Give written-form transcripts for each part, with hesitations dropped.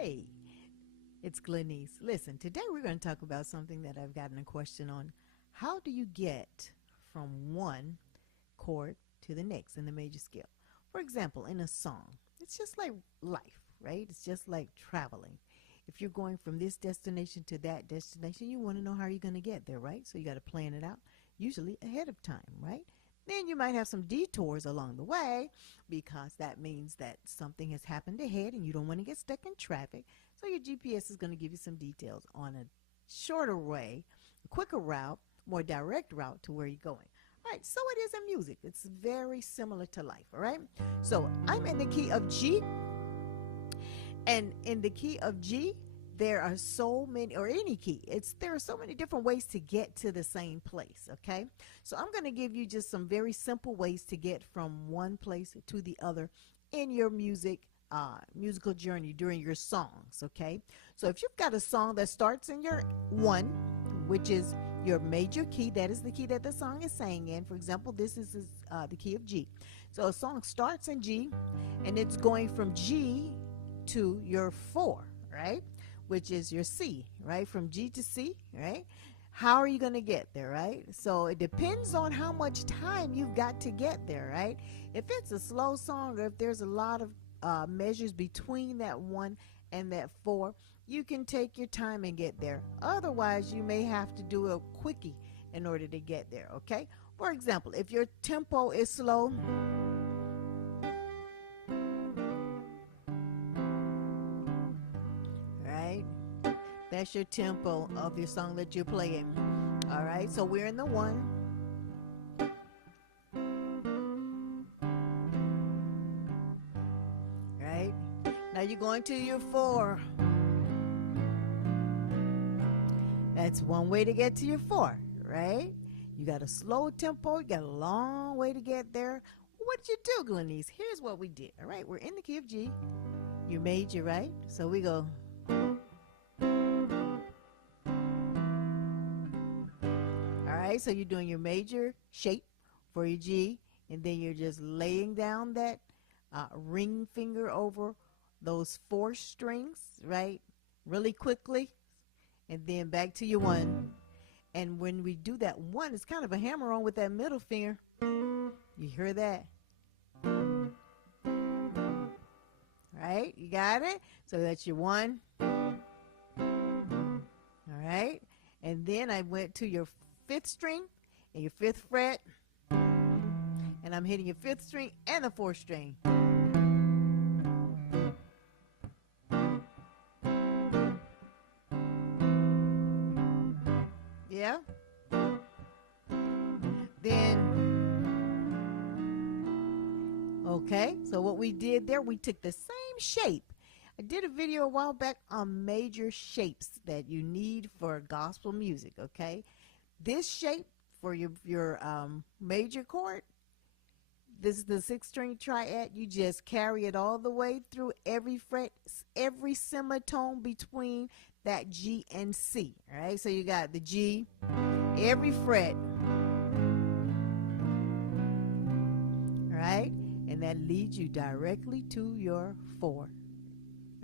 Hey, it's Glenise. Listen, today we're going to talk about something that I've gotten a question on. How do you get from one chord to the next in the major scale? For example, in a song, it's just like life, right? It's just like traveling. If you're going from this destination to that destination, you want to know how you're going to get there, right? So you got to plan it out, usually ahead of time, right? Then you might have some detours along the way because that means that something has happened ahead and you don't want to get stuck in traffic. So your GPS is going to give you some details on a shorter way, a quicker route, more direct route to where you're going. All right, so it is in music. It's very similar to life, all right? So I'm in the key of G, and in the key of G, there are so many, or any key, there are so many different ways to get to the same place, okay? So I'm going to give you just some very simple ways to get from one place to the other in your musical journey during your songs, okay? So if you've got a song that starts in your one, which is your major key, that is the key that the song is sang in. For example, this is the key of G. So a song starts in G, and it's going from G to your 4, right? Which is your C, right? From G to C, right? How are you going to get there, right? So it depends on how much time you've got to get there, right? If it's a slow song, or if there's a lot of measures between that 1 and that 4, you can take your time and get there. Otherwise, you may have to do a quickie in order to get there, okay? For example, if your tempo is slow, right? That's your tempo of your song that you're playing. All right, so we're in the 1. Right? Now you're going to your 4. That's one way to get to your 4, right? You got a slow tempo, you got a long way to get there. What did you do, Glenise? Here's what we did. All right, we're in the key of G. You major, right? So we go. Alright, so you're doing your major shape for your G, and then you're just laying down that ring finger over those 4 strings, right? Really quickly, and then back to your 1. And when we do that 1, it's kind of a hammer on with that middle finger. You hear that? Right? You got it? So that's your 1. Alright? And then I went to your 5th string and your 5th fret, and I'm hitting your 5th string and the 4th string. Yeah. Then, okay, so what we did there, we took the same shape. I did a video a while back on major shapes that you need for gospel music, okay? This shape for your major chord, this is the 6th string triad. You just carry it all the way through every fret, every semitone between that G and C. All right, so you got the G, every fret. All right, and that leads you directly to your 4.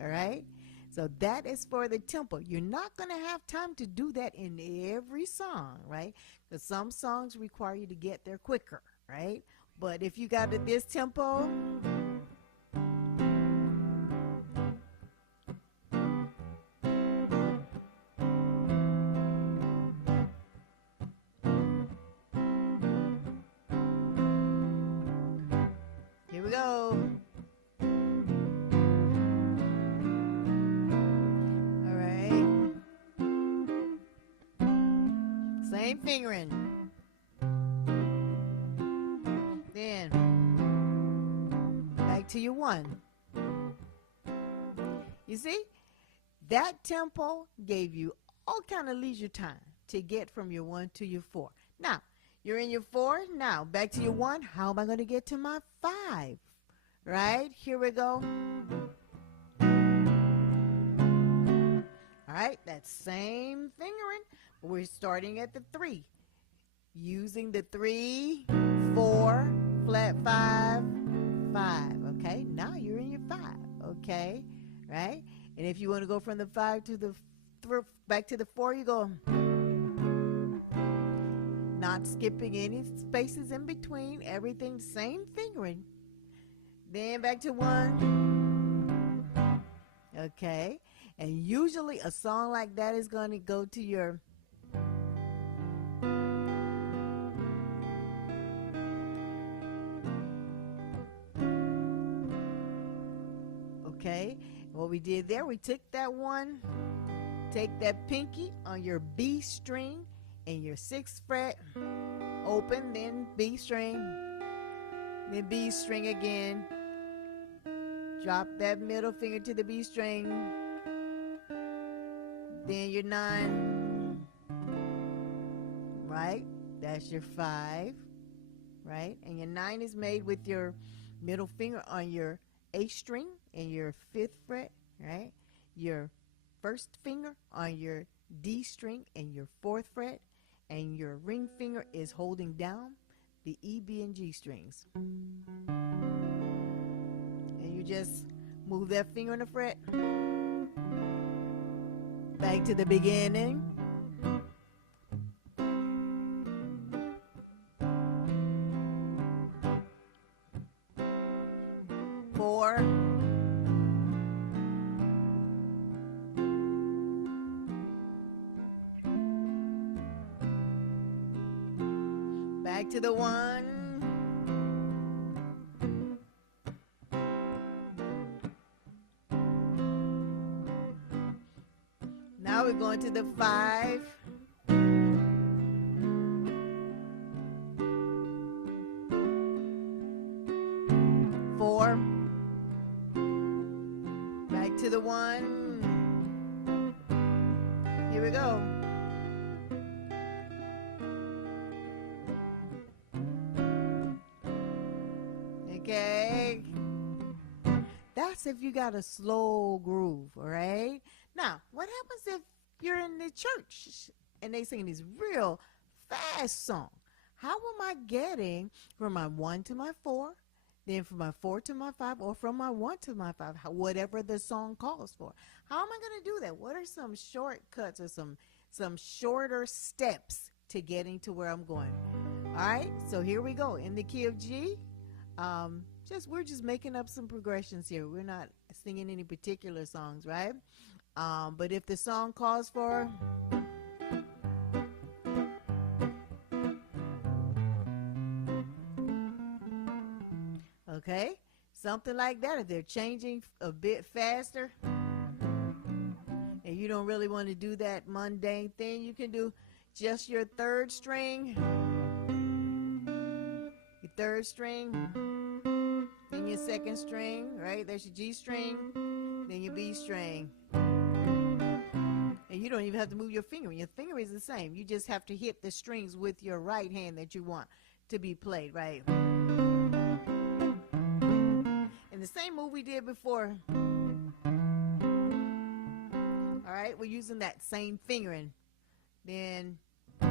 All right, so that is for the tempo. You're not going to have time to do that in every song, right? Because some songs require you to get there quicker, right? But if you got it this tempo, here we go. All right. Same fingering. Then back to your 1. You see, that tempo gave you all kind of leisure time to get from your 1 to your 4. Now you're in your 4. Now back to your 1. How am I going to get to my 5? Right, here we go. All right, that same fingering. We're starting at the 3, using the 3, 4, flat 5, 5. Okay, now you're in your 5. Okay, right? And And if you want to go from the 5 to the back to the 4, you go, not skipping any spaces in between, everything same fingering. Then back to 1. Okay, and usually a song like that is going to go to your okay. What we did there, we took that one, take that pinky on your B string and your 6th fret, open, then B string, then B string again, drop that middle finger to the B string, then your 9, right? That's your 5, right? And your 9 is made with your middle finger on your A string and your 5th fret, right? Your 1st finger on your D string and your 4th fret, and your ring finger is holding down the E, B, and G strings. And you just move that finger on the fret back to the beginning. Four. Back to the 1. Now we're going to the 5. 4. Back to the 1. Here we go. Okay. That's if you got a slow groove, all right? Now, what happens if you're in the church and they sing these real fast songs? How am I getting from my 1 to my 4, then from my 4 to my 5, or from my 1 to my 5, whatever the song calls for? How am I going to do that? What are some shortcuts or some shorter steps to getting to where I'm going? All right, so here we go. In the key of G, we're just making up some progressions here. We're not singing any particular songs, right? But if the song calls for, okay, something like that, if they're changing a bit faster and you don't really want to do that mundane thing, you can do just your 3rd string, your 3rd string, then your 2nd string, right? That's your G string, then your B string. And you don't even have to move your finger. Your finger is the same. You just have to hit the strings with your right hand that you want to be played, right? And the same move we did before. All right, we're using that same fingering. Then, all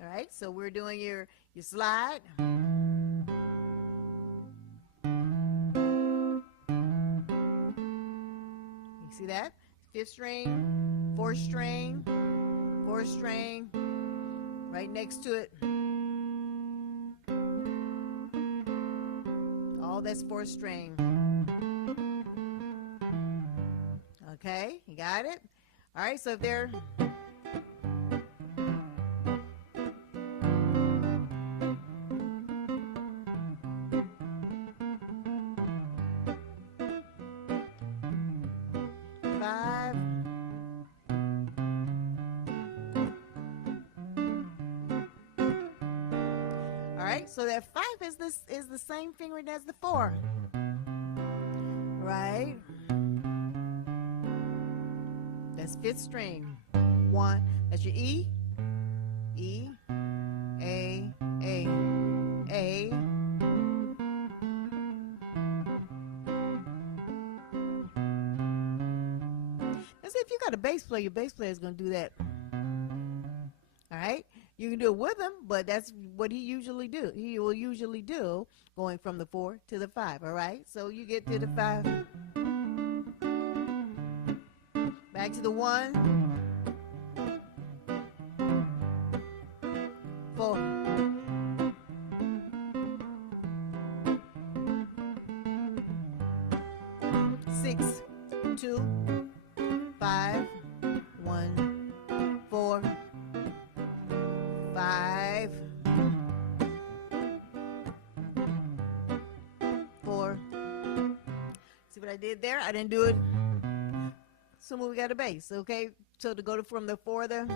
right, so we're doing your slide. See that? 5th string, 4th string, 4th string, right next to it. All that's 4th string. Okay, you got it? All right, so if they're so that 5 is the same fingering as the 4, right? That's 5th string. 1. That's your E, E, A, A, A. Let's see if you got a bass player. Your bass player is going to do that. All right. You you can do it with him, but that's what he will usually do, going from the 4 to the 5. All right, so you get to the 5, back to the 1, 4, 6, 2, 5, 1, 4, 5, 4. See what I did there? I didn't do it. So we got a bass, okay? So to go from the 4 there,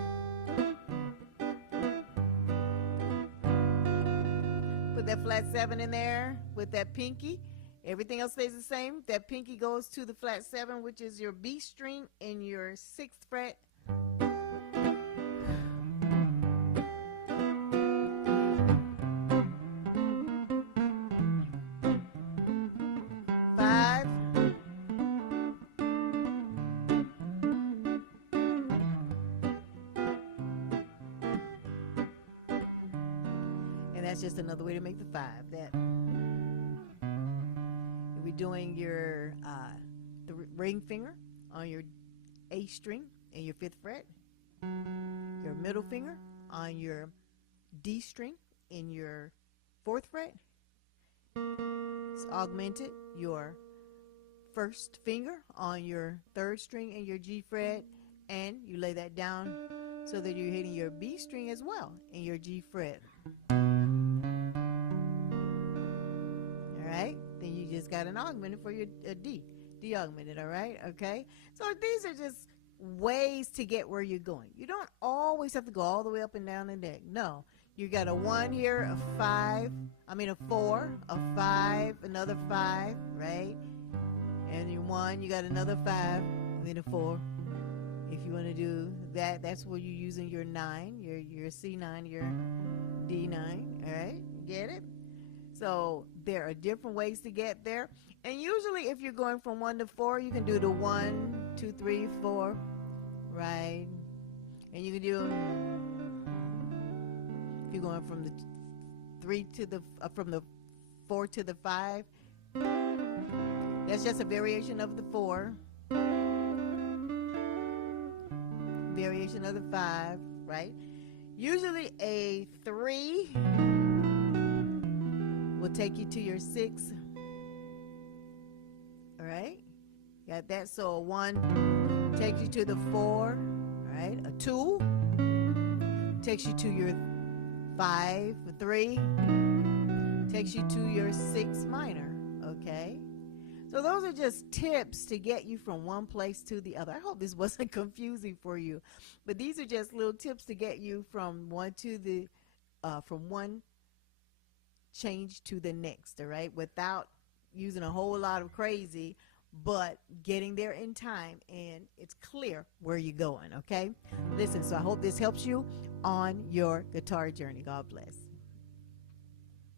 put that flat 7 in there with that pinky. Everything else stays the same. That pinky goes to the flat 7, which is your B string in your 6th fret. That's just another way to make the 5. That you'll be doing your the ring finger on your A string in your 5th fret, your middle finger on your D string in your 4th fret. It's augmented your 1st finger on your 3rd string in your G fret, and you lay that down so that you're hitting your B string as well in your G fret. Right? Then you just got an augmented for your D augmented. All right, okay, so these are just ways to get where you're going. You don't always have to go all the way up and down the neck. No, you got a 1 here, a 5, a 4, a 5, another 5, right? And you 1, you got another 5, and then a 4. If you want to do that, that's where you're using your 9, your C9, your D9. All right, get it? So there are different ways to get there. And usually if you're going from 1 to 4, you can do the 1, 2, 3, 4, right? And you can do, if you're going from the 3 to the, from the 4 to the 5, that's just a variation of the 4, variation of the 5, right? Usually a 3 will take you to your 6. All right, got that? So a 1 takes you to the 4. All right, a 2 takes you to your 5. A 3 takes you to your 6 minor. Okay, so those are just tips to get you from one place to the other. I hope this wasn't confusing for you, but these are just little tips to get you from one change to the next, all right, without using a whole lot of crazy, but getting there in time, and it's clear where you're going. Okay, listen, so I hope this helps you on your guitar journey. God bless.